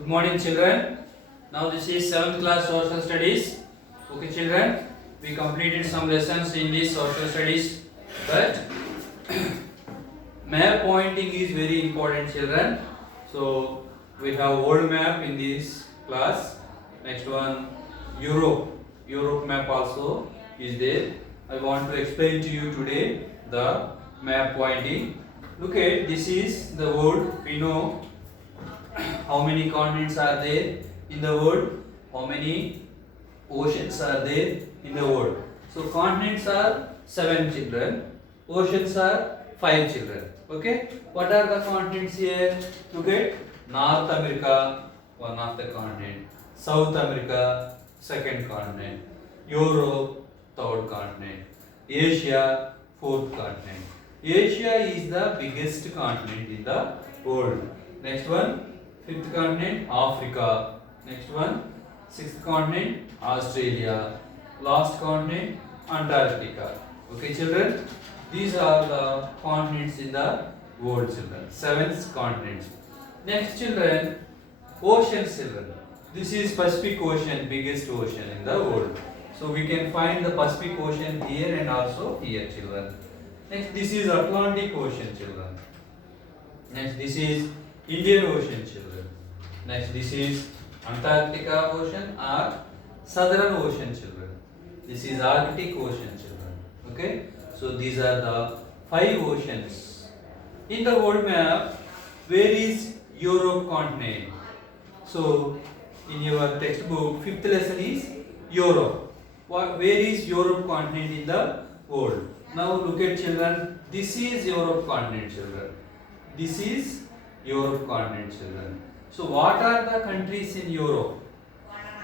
Good morning, children. Now this is 7th class social studies. Okay, children, we completed some lessons in this social studies, but map pointing is very important, children. So we have world map in this class. Next one, Europe map also is there. I want to explain to you today the map pointing. Look at, this is the world. We know how many continents are there in the world, how many oceans are there in the world. So continents are 7, children, oceans are 5, children. Okay, what are the continents here? Look at North America, one of the continent, South America, second continent, Europe, third continent, Asia, fourth continent. Asia is the biggest continent in the world. Next one, fifth continent, Africa. Next one, sixth continent, Australia. Last continent, Antarctica. Okay, children, these are the continents in the world, children. 7 continents. Next, children, oceans, children. This is Pacific Ocean, biggest ocean in the world. So we can find the Pacific Ocean here and also here, children. Next, this is Atlantic Ocean, children. Next, this is Indian Ocean, children. Next, this is Antarctica Ocean or Southern Ocean, children. This is Arctic Ocean, children. Okay, so these are the 5 oceans. In the world map, where is Europe continent? So in your textbook, 5th lesson is Europe. Where is Europe continent in the world? Now look at, children, this is Europe continent, children. This is Europe continent, children. So what are the countries in Europe?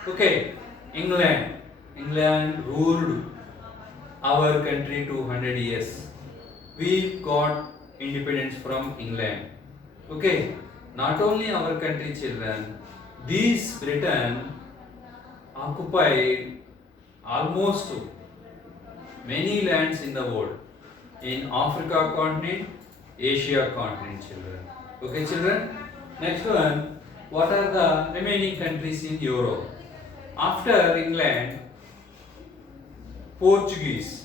Okay, England ruled our country 200 years. We got independence from England. Okay, not only our country, children, this Britain occupied almost many lands in the world, in Africa continent, Asia continent, children. Okay, children. Next one, what are the remaining countries in Europe? After England, Portuguese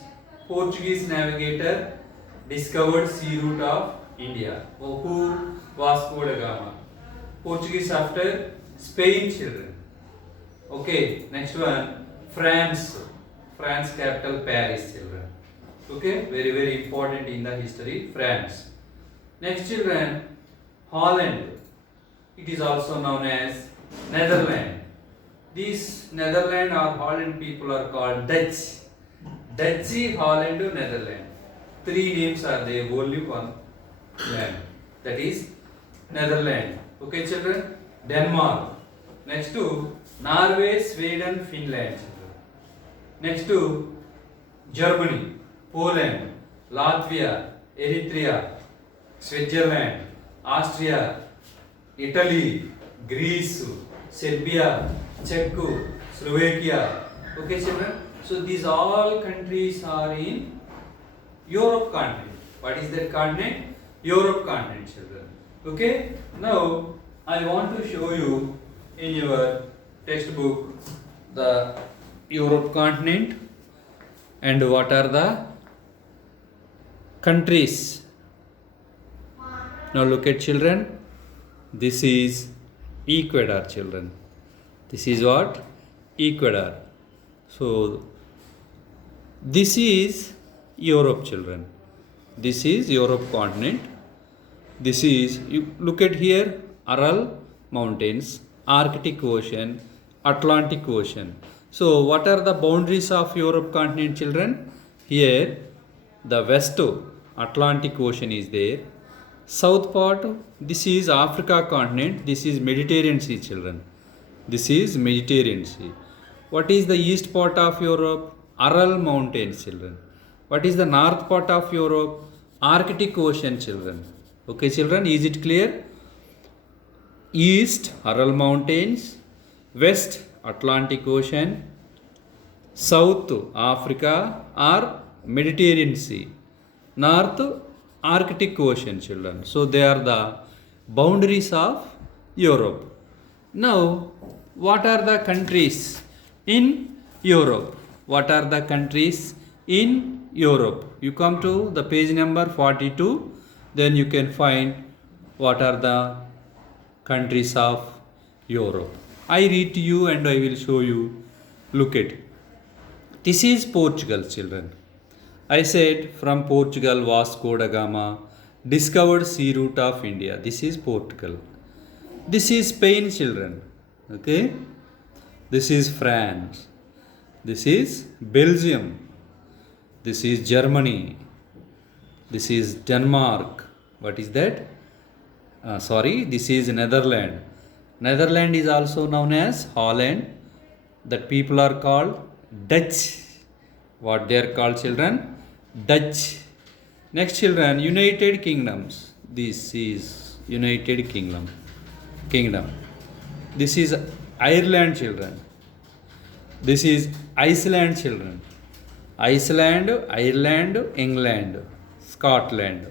navigator discovered sea route of India. Who? Vasco da Gama. Portuguese after Spain, children. Okay, next one, France capital Paris, children. Okay, very important in the history, France. Next, children, Holland. It is also known as Netherlands. These Netherlands or Holland people are called Dutch. Dutchy, Holland, Netherlands. 3 names are there, only one land. That is Netherlands. Okay, children. Denmark. Next to Norway, Sweden, Finland. Next to Germany, Poland, Latvia, Eritrea, Switzerland, Austria, Italy, Greece, Serbia, Czech, Slovakia. Okay, children. So these all countries are in Europe continent. What is that continent? Europe continent, children. Okay. Now I want to show you in your textbook the Europe continent and what are the countries. Now look at, children. This is Ecuador, children. This is what? Ecuador. So this is Europe, children. This is Europe continent. This is, you look at here, Aral Mountains, Arctic Ocean, Atlantic Ocean. So what are the boundaries of Europe continent, children? Here the west Atlantic Ocean is there. South part, this is Africa continent. This is Mediterranean Sea, children. This is Mediterranean Sea. What is the east part of Europe? Aral Mountains, children. What is the north part of Europe? Arctic Ocean, children. Okay, children, is it clear? East, Aral Mountains. West, Atlantic Ocean. South, Africa or Mediterranean Sea. North, Arctic Ocean, children. So they are the boundaries of Europe. Now, what are the countries in Europe? What are the countries in Europe? You come to the page number 42, then you can find what are the countries of Europe. I read to you and I will show you. Look at. This is Portugal, children. I said from Portugal, Vasco da Gama discovered sea route of India. This is Portugal. This is Spain, children. Okay. This is France. This is Belgium. This is Germany. This is Denmark. What is that? This is Netherlands. Netherlands is also known as Holland. That people are called Dutch. What they are called, children? Dutch. Next, children, United Kingdoms. This is United Kingdom. This is Ireland, children. This is Iceland, children. Iceland, Ireland, England, Scotland.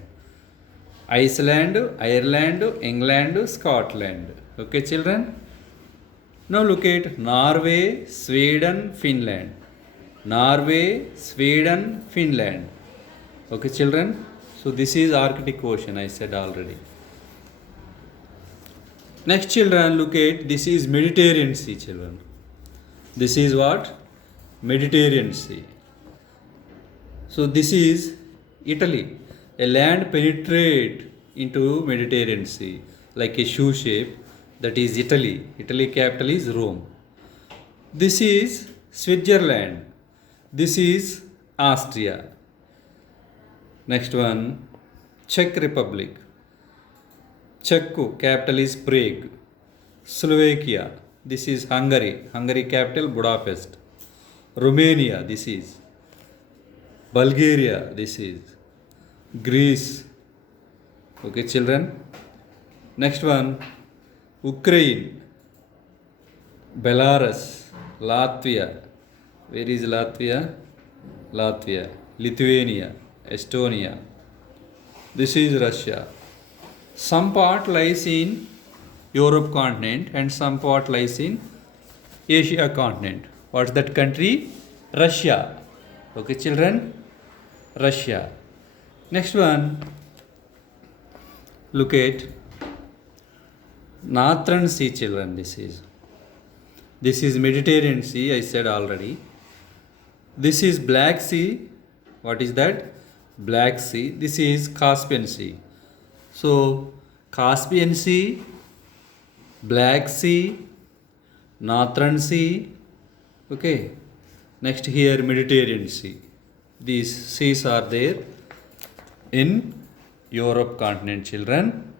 Iceland, Ireland, England, Scotland. Okay, children. Now look at Norway, Sweden, Finland. Norway, Sweden, Finland. Okay, children. So this is Arctic Ocean, I said already. Next, children, look at this is Mediterranean Sea, children. This is what? Mediterranean Sea. So this is Italy. A land penetrate into Mediterranean Sea like a shoe shape. That is Italy. Italy capital is Rome. This is Switzerland. This is Austria. Next one, Czech Republic. Czech capital is Prague. Slovakia. This is Hungary. Hungary capital Budapest. Romania. This is Bulgaria. This is Greece. Okay, children. Next one, Ukraine, Belarus, Latvia. Where is Latvia? Latvia. Lithuania, Estonia. This is Russia. Some part lies in Europe continent and some part lies in Asia continent. What's that country? Russia. Okay, children? Russia. Next one, look at Northern Sea, children. This is Mediterranean Sea, I said already. This is Black Sea. What is that? Black Sea. This is Caspian Sea. So Caspian Sea, Black Sea, Northern Sea. Okay. Next here Mediterranean Sea. These seas are there in Europe continent, children.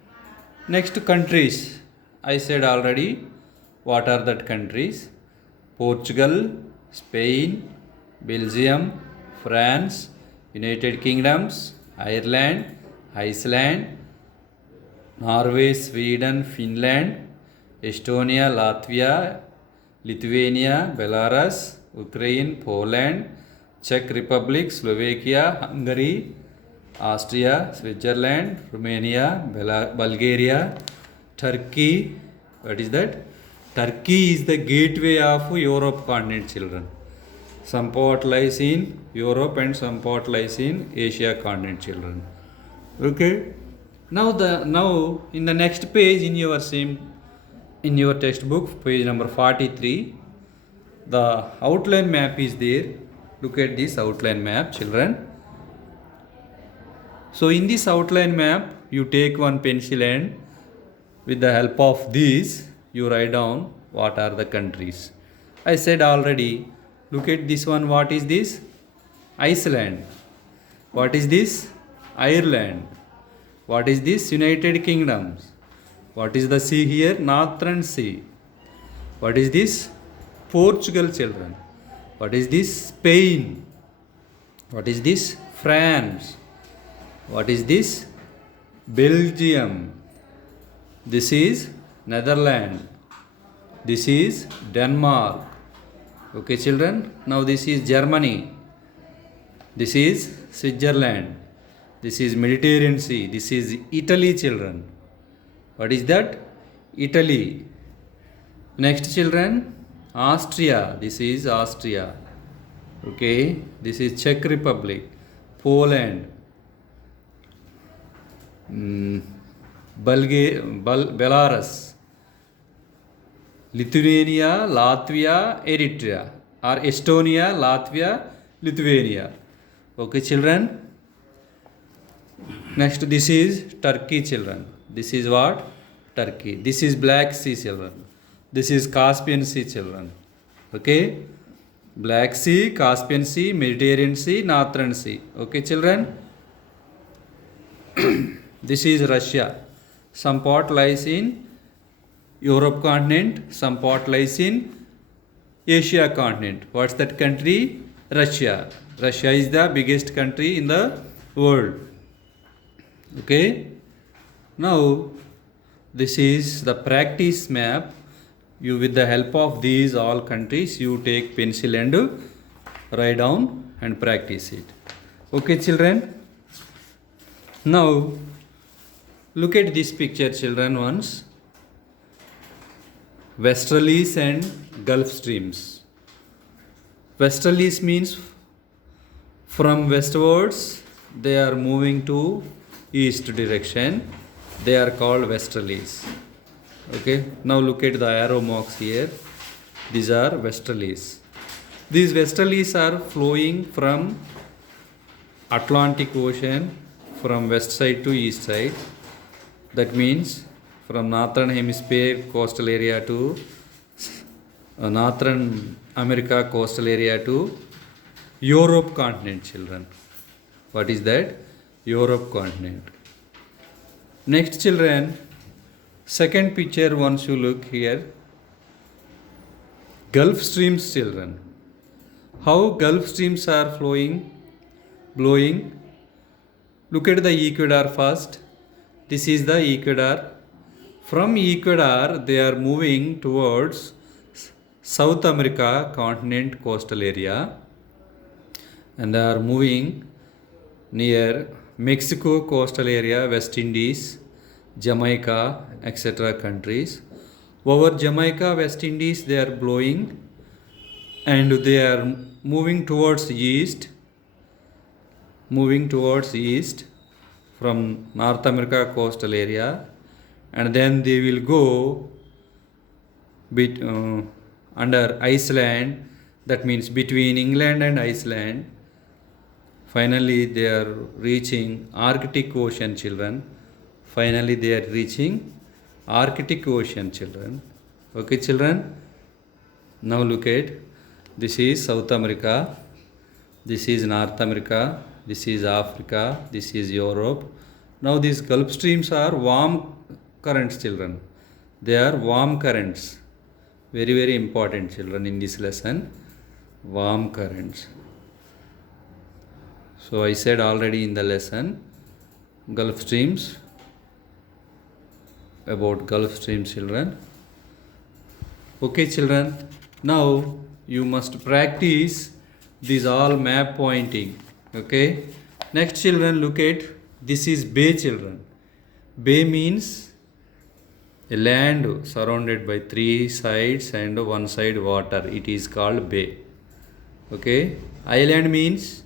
Next, countries. I said already what are that countries? Portugal, Spain, Belgium, France, United Kingdoms, Ireland, Iceland, Norway, Sweden, Finland, Estonia, Latvia, Lithuania, Belarus, Ukraine, Poland, Czech Republic, Slovakia, Hungary, Austria, Switzerland, Romania, Bulgaria, Turkey. What is that? Turkey is the gateway of Europe continent, children. Some part lies in Europe and some part lies in Asia continent, children. Okay. Now in the next page in your textbook, page number 43, the outline map is there. Look at this outline map, children. So in this outline map, you take one pencil and with the help of this, you write down what are the countries. I said already, look at this one. What is this? Iceland. What is this? Ireland. What is this? United Kingdoms. What is the sea here? Northern Sea. What is this? Portugal, children. What is this? Spain. What is this? France. What is this? Belgium. This is Netherlands. This is Denmark. Okay, children. Now this is Germany. This is Switzerland. This is Mediterranean Sea. This is Italy, children. What is that? Italy. Next children, Austria. This is Austria. Okay, this is Czech Republic, Poland, Belarus, Lithuania, Latvia, Eritrea, or Estonia, Latvia, Lithuania. Okay children. Next, this is Turkey children. This is what? Turkey. This is Black Sea children. This is Caspian Sea children. Okay, Black Sea, Caspian Sea, Mediterranean Sea, Northern Sea. Okay children. This is Russia. Some part lies in Europe continent, some part lies in Asia continent. What's that country? Russia. Russia is the biggest country in the world. Okay, now this is the practice map. You, with the help of these all countries, you take pencil and write down and practice it. Okay children. Now look at this picture children once. Westerlies and Gulf streams. Westerlies means from westwards they are moving to east direction. They are called westerlies. Okay, now look at the arrow marks here. These are westerlies. These westerlies are flowing from Atlantic Ocean from west side to east side. That means from northern hemisphere coastal area to northern America coastal area to Europe continent children. What is that? Europe continent. Next children, second picture once you look here. Gulf streams children. How Gulf streams are blowing. Look at the equator first. This is the equator. From equator they are moving towards South America continent coastal area, and they are moving near Mexico coastal area, West Indies, Jamaica, etc. countries. Over Jamaica, West Indies, they are blowing and they are moving towards east from North America coastal area, and then they will go under Iceland. That means between England and Iceland. Finally, they are reaching Arctic Ocean children. Finally, they are reaching Arctic Ocean children. Okay children. Now look at, this is South America, this is North America, this is Africa, this is Europe. Now these Gulf streams are warm currents children. They are warm currents. Very very important children in this lesson. Warm currents. So I said already in the lesson, Gulf streams, about Gulf streams children. Okay children, now you must practice these all map pointing. Okay, next children, look at, this is bay children. Bay means a land surrounded by three sides and one side water. It is called bay. Okay, island means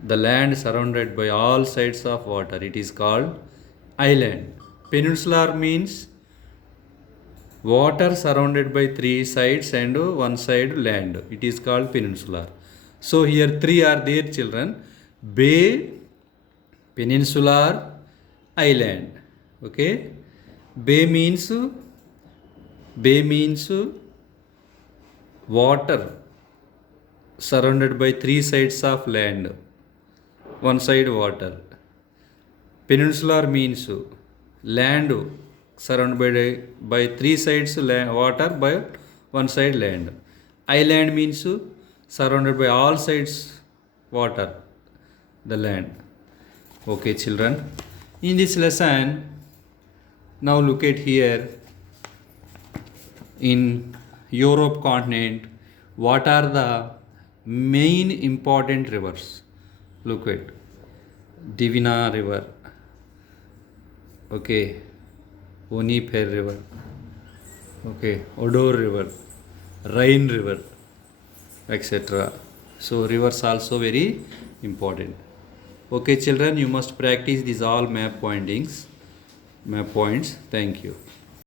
the land surrounded by all sides of water. It is called island. Peninsular means water surrounded by three sides and one side land. It is called peninsular. So here three are there children: bay, peninsular, island. Okay, bay means water surrounded by three sides of land, one side water. Peninsular means land surrounded by three sides water by one side land. Island means surrounded by all sides water, the land. Okay children, in this lesson, now look at here, in Europe continent, what are the main important rivers? Look at Divina river, okay, Onipere river, Okay, Odor River, Rhine River, etc. So rivers also very important. Okay, children, you must practice these all map pointings, map points. Thank you.